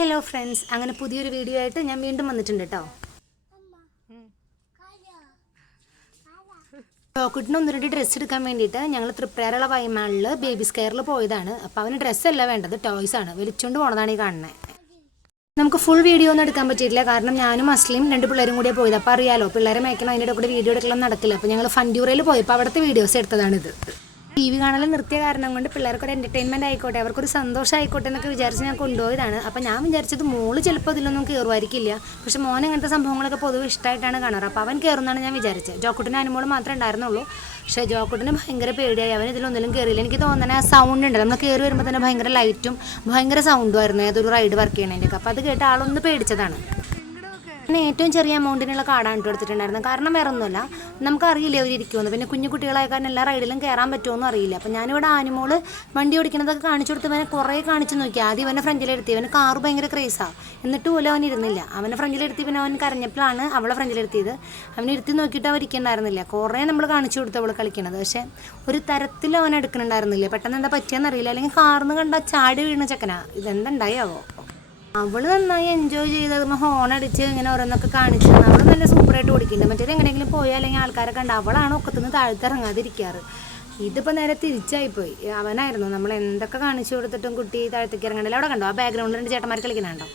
Hello friends, അങ്ങനെ പുതിയൊരു video ആയിട്ട് ഞാൻ വീണ്ടും വന്നിട്ടുണ്ട് കേട്ടോ. ചോക്കുട്ടിന് ഒന്ന് രണ്ട് ഡ്രസ്സ് എടുക്കാൻ വേണ്ടിയിട്ട് ഞങ്ങൾ തൃപ്രയാറുള്ള വൈമാളിൽ ബേബീസ് കെയറിൽ പോയതാണ്. അപ്പോൾ അവന് ഡ്രസ്സല്ല വേണ്ടത്, ടോയ്സാണ്. വലിച്ചുകൊണ്ട് പോണതാണ് ഈ കാണുന്നത്. നമുക്ക് ഫുൾ വീഡിയോ ഒന്നും എടുക്കാൻ പറ്റിയിട്ടില്ല, കാരണം ഞാനും അസ്ലിം രണ്ട് പിള്ളേരും കൂടെ പോയത്. അപ്പോൾ അറിയാലോ, പിള്ളേരെ മേക്കണം, അതിൻ്റെ കൂടെ വീഡിയോ എടുക്കണം നടക്കില്ല. അപ്പോൾ ഞങ്ങൾ ഫൻഡ്യൂറയിൽ പോയപ്പോൾ അവിടുത്തെ വീഡിയോസ് എടുത്തതാണിത്. TV കാണൽ നിർത്തിയ കാരണം കൊണ്ട് പിള്ളേർക്കൊരു എൻ്റർടൈൻമെൻറ്റ് ആയിക്കോട്ടെ, അവർക്കൊരു സന്തോഷം ആയിക്കോട്ടെ എന്നൊക്കെ വിചാരിച്ച് ഞാൻ കൊണ്ടുപോയതാണ്. അപ്പോൾ ഞാൻ വിചാരിച്ചത് മോള് ചിലപ്പോൾ ഇതിലൊന്നും കയറുമായിരിക്കില്ല, പക്ഷേ മോൻ അങ്ങനത്തെ സംഭവങ്ങളൊക്കെ പൊതുവെ ഇഷ്ടമായിട്ടാണ് കാണാറ്. അപ്പോൾ അവൻ കയറുന്നതാണ് ഞാൻ വിചാരിച്ചത്. ജോക്കുട്ടിന് അനുമോൾ മാത്രമേ ഉണ്ടായിരുന്നുള്ളൂ. പക്ഷേ ജോക്കുട്ടിന് ഭയങ്കര പേടിയായി, അവൻ ഇതിലൊന്നിലും കയറിയില്ല. എനിക്ക് തോന്നുന്നത് ആ സൗണ്ട് ഉണ്ട്, നമ്മൾ കയറി വരുമ്പോൾ തന്നെ ഭയങ്കര ലൈറ്റും ഭയങ്കര സൗണ്ടും ആയിരുന്നു ഏതൊരു റൈഡ് വർക്ക് ചെയ്യണതിൻ്റെയൊക്കെ. അപ്പോൾ അത് കേട്ട് ആളൊന്ന് പേടിച്ചതാണ്. പിന്നെ ഏറ്റവും ചെറിയ എമൗണ്ടിനുള്ള കാർഡാണ് ഇട്ട് കൊടുത്തിട്ടുണ്ടായിരുന്നത്. കാരണം വേറെ ഒന്നുമില്ല, നമുക്കറിയില്ല അവരിയ്ക്കുമെന്ന്. പിന്നെ കുഞ്ഞു കുട്ടികളായ കാരണം എല്ലാ റൈഡിലും കയറാൻ പറ്റുമെന്നും അറിയില്ല. അപ്പോൾ ഞാനിവിടെ ആനിമോൾ വണ്ടി ഓടിക്കുന്നതൊക്കെ കാണിച്ചു കൊടുത്ത് ഇവനെ കുറേ കാണിച്ച് നോക്കി. ആദ്യം ഇവനെ ഫ്രണ്ടിലെടുത്തി, അവന് കാറ് ഭയങ്കര ക്രേസാണ്. എന്നിട്ട് പോലും അവൻ ഇരുന്നില്ല. അവനെ ഫ്രണ്ടിലെടുത്തി, പിന്നെ അവൻ കരഞ്ഞപ്പോഴാണ് അവളെ ഫ്രണ്ടിലെടുത്തിയത്. അവനെ ഇരുത്തി നോക്കിയിട്ട് അവർ ഇരിക്കണ്ടായിരുന്നില്ല. കുറേ നമ്മൾ കാണിച്ചു കൊടുത്ത് അവൾ കളിക്കണത്, പക്ഷേ ഒരു തരത്തിൽ അവൻ എടുക്കണുണ്ടായിരുന്നില്ല. പെട്ടെന്ന് എന്താ പറ്റിയെന്നറിയില്ല, അല്ലെങ്കിൽ കാറിന്ന് കണ്ടാൽ ചാടി വീണ ചെക്കനാ. ഇതെന്തുണ്ടായാവോ. അവൾ നന്നായി എൻജോയ് ചെയ്ത് ഹോൺ അടിച്ച് ഇങ്ങനെ ഓരോന്നൊക്കെ കാണിച്ചു. അവൾ നല്ല സൂപ്പറായിട്ട് ഓടിക്കുന്നുണ്ട്. മറ്റേത് എങ്ങനെയെങ്കിലും പോയാൽ അല്ലെങ്കിൽ ആൾക്കാരെ കണ്ട അവളാണ് ഒക്കത്തുനിന്ന് താഴ്ത്തിറങ്ങാതിരിക്കാറ്. ഇതിപ്പോൾ നേരെ തിരിച്ചായിപ്പോയി. അവനായിരുന്നു നമ്മൾ എന്തൊക്കെ കാണിച്ചു കൊടുത്തിട്ടും കുട്ടി താഴത്തേക്ക് ഇറങ്ങണ്ടില്ല. അവിടെ കണ്ടോ ആ ബാക്ക്ഗ്രൗണ്ടിൽ രണ്ട് ചേട്ടന്മാർ കളിക്കുന്നുണ്ടോ,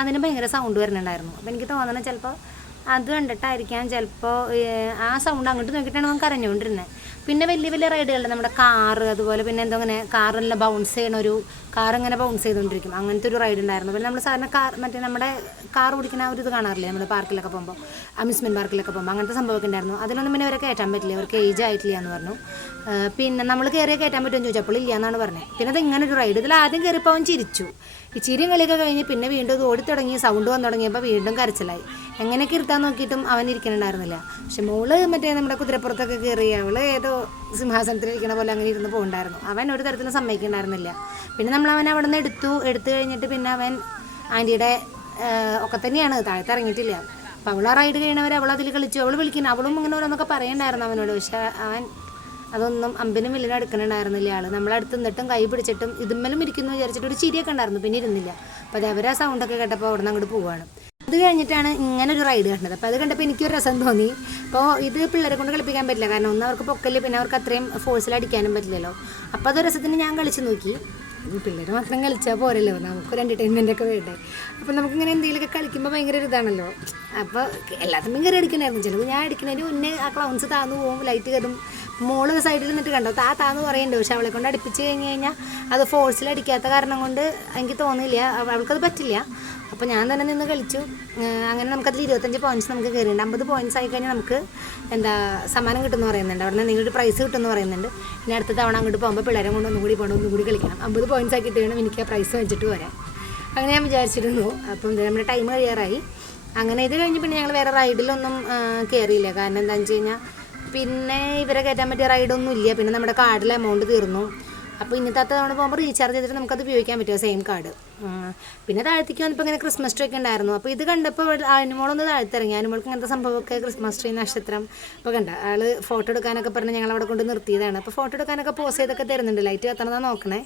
അതിന് ഭയങ്കര സൗണ്ട് വരുന്നുണ്ടായിരുന്നു. അപ്പോൾ എനിക്ക് തോന്നുന്നത് ചിലപ്പോൾ അത് കണ്ടിട്ടായിരിക്കാം, ചിലപ്പോൾ ആ സൗണ്ട് അങ്ങോട്ട് നോക്കിയിട്ടാണ് അവൻ കരഞ്ഞുകൊണ്ടിരുന്നത്. പിന്നെ വലിയ വലിയ റൈഡുകളുണ്ട്, നമ്മുടെ കാറ്, അതുപോലെ പിന്നെ എന്തോ ഇങ്ങനെ കാറെല്ലാം ബൗൺസ് ചെയ്യണ ഒരു കാർ ഇങ്ങനെ ബൗൺസ് ചെയ്തുകൊണ്ടിരിക്കും, അങ്ങനത്തെ ഒരു റൈഡ് ഉണ്ടായിരുന്നു. പിന്നെ നമ്മൾ സാധാരണ മറ്റേ നമ്മുടെ കാർ ഓടിക്കുന്ന ആ ഒരു ഇത് കാണാറില്ലേ നമ്മൾ പാർക്കിലൊക്കെ പോകുമ്പോൾ, അമ്യൂസ്മെൻറ്റ് പാർക്കിലൊക്കെ പോകുമ്പോൾ, അങ്ങനത്തെ സംഭവമൊക്കെ ഉണ്ടായിരുന്നു. അതിലൊന്നും പിന്നെ ഇവരെ കയറ്റാൻ പറ്റില്ല, അവർക്ക് ഏജ് ആയിട്ടില്ല എന്ന് പറഞ്ഞു. പിന്നെ നമ്മൾ കയറിയാൽ കയറ്റാൻ പറ്റുമെന്ന് ചോദിച്ചപ്പോൾ ഇല്ല എന്നാണ് പറഞ്ഞത്. പിന്നെ അത് ഇങ്ങനെ ഒരു റൈഡ്, ഇതിൽ ആദ്യം കയറിയപ്പോൾ അവൻ ചിരിച്ചു. ഈ ചിരിയും കളിയൊക്കെ കഴിഞ്ഞ് പിന്നെ വീണ്ടും ഇത് ഓടി തുടങ്ങി, സൗണ്ട് വന്നു തുടങ്ങിയപ്പോൾ വീണ്ടും കരച്ചിലായി. എങ്ങനെയൊക്കെ ഇരുത്താൻ നോക്കിയിട്ടും അവൻ ഇരിക്കണുണ്ടായിരുന്നില്ല. പക്ഷെ മോള് മറ്റേ നമ്മുടെ കുതിരപ്പുറത്തൊക്കെ കയറി അവൾ ഏതോ സിംഹാസനത്തിലിരിക്കണ പോലെ അങ്ങനെ ഇരുന്ന് പോകുന്നുണ്ടായിരുന്നു. അവൻ ഒരു തരത്തിലും സമ്മതിക്കുന്നുണ്ടായിരുന്നില്ല. പിന്നെ നമ്മൾ അവൻ അവിടെ നിന്ന് എടുത്തു കഴിഞ്ഞിട്ട് പിന്നെ അവൻ ആൻറ്റിയുടെ ഒക്കെ തന്നെയാണ്, താഴത്ത് ഇറങ്ങിയിട്ടില്ല. അപ്പോൾ അവൾ ആ റൈഡ് കഴിയണവരെ അവൾ അതിൽ കളിച്ചു. അവൾ വിളിക്കുന്നു, അവളും ഇങ്ങനെ ഓരോന്നൊക്കെ പറയണ്ടായിരുന്നു അവനോട്. പക്ഷേ അവൻ അതൊന്നും അമ്പിനും വില്ലിനും എടുക്കണുണ്ടായിരുന്നില്ല. ആൾ നമ്മളടുത്ത് നിന്നിട്ടും കൈ പിടിച്ചിട്ടും ഇതുമ്മലും ഇരിക്കുന്നു വിചാരിച്ചിട്ട് ഒരു ചിരിയൊക്കെ ഉണ്ടായിരുന്നു, പിന്നെ ഇരുന്നില്ല. അപ്പോൾ അത് അവർ ആ സൗണ്ടൊക്കെ കേട്ടപ്പോൾ അവിടെ നിന്ന് അങ്ങോട്ട് പോവുകയാണ്. അത് കഴിഞ്ഞിട്ടാണ് ഇങ്ങനെ ഒരു റൈഡ് കണ്ടത്. അപ്പോൾ അത് കണ്ടപ്പോൾ എനിക്കൊരു രസം തോന്നി. അപ്പോൾ ഇത് പിള്ളേരെ കൊണ്ട് കളിപ്പിക്കാൻ പറ്റില്ല, കാരണം ഒന്ന് അവർക്ക് പൊക്കല്, പിന്നെ അവർക്ക് അത്രയും ഫോഴ്സിൽ അടിക്കാനും പറ്റില്ലല്ലോ. അപ്പോൾ അത് രസത്തിന് ഞാൻ കളിച്ച് നോക്കി. പിള്ളേർ മാത്രം കളിച്ചാൽ പോരല്ലോ, നമുക്കൊരു എൻ്റർടൈൻമെൻറ്റൊക്കെ വേണ്ടേ. അപ്പോൾ നമുക്കിങ്ങനെ എന്തെങ്കിലുമൊക്കെ കളിക്കുമ്പോൾ ഭയങ്കര ഒരു ഇതാണല്ലോ. അപ്പോൾ എല്ലാത്തിനും കയറി അടിക്കണമായിരുന്നു. ചിലപ്പോൾ ഞാൻ അടിക്കുന്നതിന് മുന്നേ ആ ക്ലൗൺസ് താന്നു പോകും, ലൈറ്റ് കയറും. മോള് സൈഡിൽ നിന്നിട്ട് കണ്ടോ താന്ന് പറയുന്നുണ്ട്. പക്ഷെ അവളെ കൊണ്ട് അടുപ്പിച്ച് കഴിഞ്ഞ് കഴിഞ്ഞാൽ അത് ഫോഴ്സിൽ അടിക്കാത്ത കാരണം കൊണ്ട് എനിക്ക് തോന്നിയില്ല, അവൾക്കത് പറ്റില്ല. അപ്പോൾ ഞാൻ തന്നെ നിന്ന് കളിച്ചു. അങ്ങനെ നമുക്കതിൽ 25 പോയിൻറ്റ്സ് നമുക്ക് കയറിയിട്ടുണ്ട്. 50 പോയിൻറ്റ്സ് ആയി കഴിഞ്ഞാൽ നമുക്ക് സമ്മാനം കിട്ടുമെന്ന് പറയുന്നുണ്ട്. അവിടെ നിന്ന് എന്തെങ്കിലും പ്രൈസ് കിട്ടുമെന്ന് പറയുന്നുണ്ട്. ഇനി അടുത്ത തവണ അങ്ങോട്ട് പോകുമ്പോൾ പിള്ളേരെ കൊണ്ട് ഒന്നും കൂടി കളിക്കണം. 50 പോയിൻറ്റ്സ് ആക്കിയിട്ട് വേണം എനിക്ക് ആ പ്രൈസ് വെച്ചിട്ട് വരാൻ. അങ്ങനെ ഞാൻ വിചാരിച്ചിരുന്നു. അപ്പം നമ്മുടെ ടൈം കഴിയാറായി. അങ്ങനെ ഇത് കഴിഞ്ഞ് പിന്നെ ഞങ്ങൾ വേറെ റൈഡിലൊന്നും കയറിയില്ല. കാരണം എന്താണെന്ന് വെച്ച് കഴിഞ്ഞാൽ പിന്നെ ഇവരെ കയറ്റാൻ പറ്റിയ റൈഡൊന്നും ഇല്ല. പിന്നെ നമ്മുടെ കാർഡിലെ എമൗണ്ട് തീർന്നു. അപ്പോൾ ഇന്നത്തെ തവണ പോകുമ്പോൾ റീചാർജ് ചെയ്തിട്ട് നമുക്കത് ഉപയോഗിക്കാൻ പറ്റുമോ, സെയിം കാർഡ്. പിന്നെ താഴത്തേക്ക് വന്നപ്പോൾ ഇങ്ങനെ ക്രിസ്മസ് ട്രീ ഒക്കെ ഉണ്ടായിരുന്നു. അപ്പോൾ ഇത് കണ്ടപ്പോൾ അനുമോളൊന്ന് താഴ്ത്തിറങ്ങി. അനുമോൾക്ക് ഇങ്ങനത്തെ സംഭവമൊക്കെ ക്രിസ്മസ് ട്രീ, നക്ഷത്രം അപ്പോൾ കണ്ട ആൾ ഫോട്ടോ എടുക്കാനൊക്കെ പറഞ്ഞ് ഞങ്ങൾ അവിടെ കൊണ്ട് നിർത്തിയതാണ്. അപ്പോൾ ഫോട്ടോ എടുക്കാനൊക്കെ പോസ് ചെയ്തൊക്കെ തരുന്നുണ്ട്, ലൈറ്റ് കത്തണമെന്നാണ് നോക്കണേ.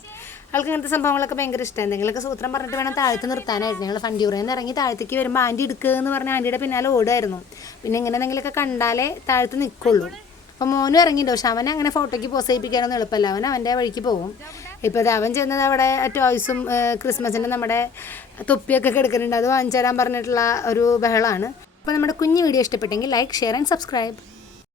ആൾക്ക് ഇങ്ങനത്തെ സംഭവങ്ങളൊക്കെ ഭയങ്കര ഇഷ്ടം. എന്തെങ്കിലുമൊക്കെ സൂത്രം പറഞ്ഞിട്ട് വേണം താഴത്ത് നിർത്താനായിട്ട്. ഞങ്ങൾ ഫൻഡ്യൂറിൽ നിന്ന് ഇറങ്ങി താഴത്തേക്ക് വരുമ്പോൾ ആൻറ്റി എടുക്കുക എന്ന് പറഞ്ഞാൽ ആൻറ്റിയുടെ പിന്നാലെ ഓടുമായിരുന്നു. പിന്നെ ഇങ്ങനെ എന്തെങ്കിലുമൊക്കെ കണ്ടാലേ താഴത്ത് നിൽക്കുള്ളൂ. അപ്പോൾ മോനും ഇറങ്ങിയിട്ടോ, പക്ഷെ അവനെ അങ്ങനെ ഫോട്ടോയ്ക്ക് പോസ് ചെയ്യിപ്പിക്കാനൊന്നും എളുപ്പമല്ല. അവൻ്റെ വഴിക്ക് പോകും. ഇപ്പോൾ അത് അവൻ ചെന്നത് അവിടെ ടോയ്സും ക്രിസ്മസിൻ്റെ നമ്മുടെ തൊപ്പിയൊക്കെ കിടക്കുന്നുണ്ട്, അത് വാങ്ങിച്ചു തരാൻ പറഞ്ഞിട്ടുള്ള ഒരു ബഹളമാണ്. അപ്പോൾ നമ്മുടെ കുഞ്ഞു വീഡിയോ ഇഷ്ടപ്പെട്ടെങ്കിൽ ലൈക്ക്, ഷെയർ ആൻഡ് സബ്സ്ക്രൈബ്.